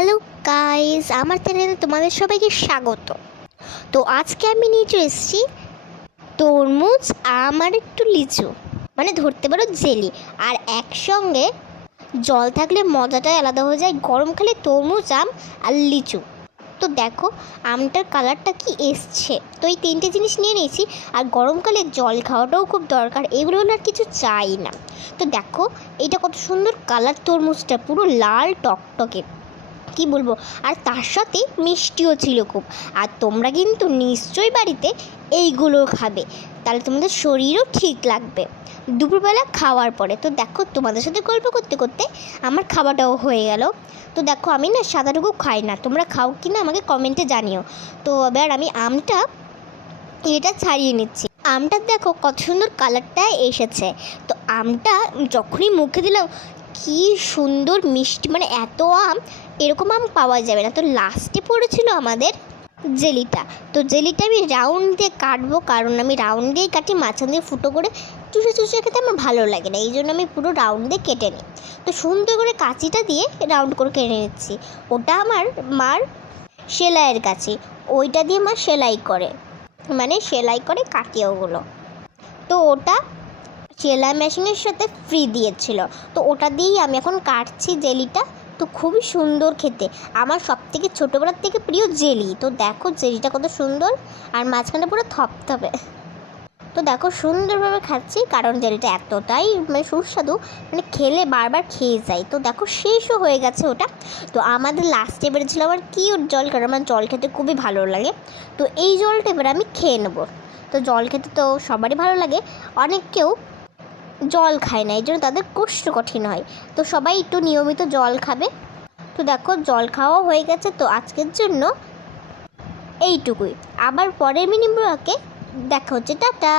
Hello guys, আমার চ্যানেলে তোমাদের সবাইকে স্বাগত। তো আজকে আমি নিয়ে চলে এসেছি তরমুজ আম আর একটু লিচু মানে ধরতে পারো জেলি। আর একসঙ্গে জল থাকলে মজাটাই আলাদা হয়ে যায় গরমকালে তরমুজ, আম আর লিচু। তো দেখো, আমটার কালারটা কি এসছে। তো এই তিনটে জিনিস নিয়ে নিয়েছি, আর গরমকালে জল খাওয়াটাও খুব দরকার, এগুলো আর কিছু চাই না। তো দেখো, এটা কত সুন্দর কালার তরমুজটা, পুরো লাল টকটকে। কি বলব? আর তার সাথে মিষ্টিও ছিল খুব। আর তোমরা কিন্তু নিশ্চয়ই বাড়িতে এইগুলো খাবে। তাহলে তোমাদের শরীরও ঠিক লাগবে। দুপুরবেলা খাওয়ার পরে, তো দেখো তোমাদের সাথে গল্প করতে করতে আমার খাওয়াটাও হয়ে গেল। তো দেখো আমি না সাদাটুকু খাই না। তোমরা খাও কি না আমাকে কমেন্টে জানিও। তো এবার আমি আমটা এটা ছাড়িয়ে নিচ্ছি। আমটা দেখো কত সুন্দর কালারটা এসেছে। তো আমটা যখনই মুখে দিলাম কি সুন্দর মিষ্টি মানে এত আম, এরকম আম পাওয়া যাবে না। তো লাস্টে পড়েছিল আমাদের জেলিটা। তো জেলিটা আমি রাউন্ড দিয়ে কাটবো, কারণ আমি রাউন্ড দিয়েই কাটি, মাঝখান দিয়ে ফুটো করে চুষে চুষে খেতে আমার ভালো লাগে না, এই জন্য আমি পুরো রাউন্ড দিয়ে কেটে নিই। তো সুন্দর করে কাঁচিটা দিয়ে রাউন্ড করে কেটে নিচ্ছি। ওটা আমার মার সেলাইয়ের কাছে। ওইটা দিয়ে মা সেলাই করে। মানে সেলাই করে কাটে ওগুলো। তো ওটা সেলাই মেশিনের সাথে ফ্রি দিয়েছিল। তো ওটা দিয়েই আমি এখন কাটছি জেলিটা। তো খুবই সুন্দর খেতে। আমার সব থেকে ছোটোবেলার থেকে প্রিয় জেলি। তো দেখো জেলিটা কত সুন্দর। আর মাঝখানে পুরো থপথপে। তো দেখো সুন্দরভাবে খাচ্ছি, কারণ জেলিটা এতটাই মানে সুস্বাদু মানে খেলে বারবার খেয়ে যায়। তো দেখো শেষও হয়ে গেছে ওটা। তো আমাদের লাস্টে বেড়েছিল আবার কি ওর জল কারণ আমার জল খেতে খুবই ভালো লাগে। তো এই জলটা এবার আমি খেয়ে নেব। তো জল খেতে তো সবারই ভালো লাগে। অনেক কেউ জল খায় না, এই জন্য তাদের কষ্ট কঠিন হয়। তো সবাই একটু নিয়মিত জল খাবে। তো দেখো, জল খাওয়া হয়ে গেছে, তো আজকের জন্য এইটুকুই। আবার পরের ব্লকে দেখা হচ্ছে, টাটা!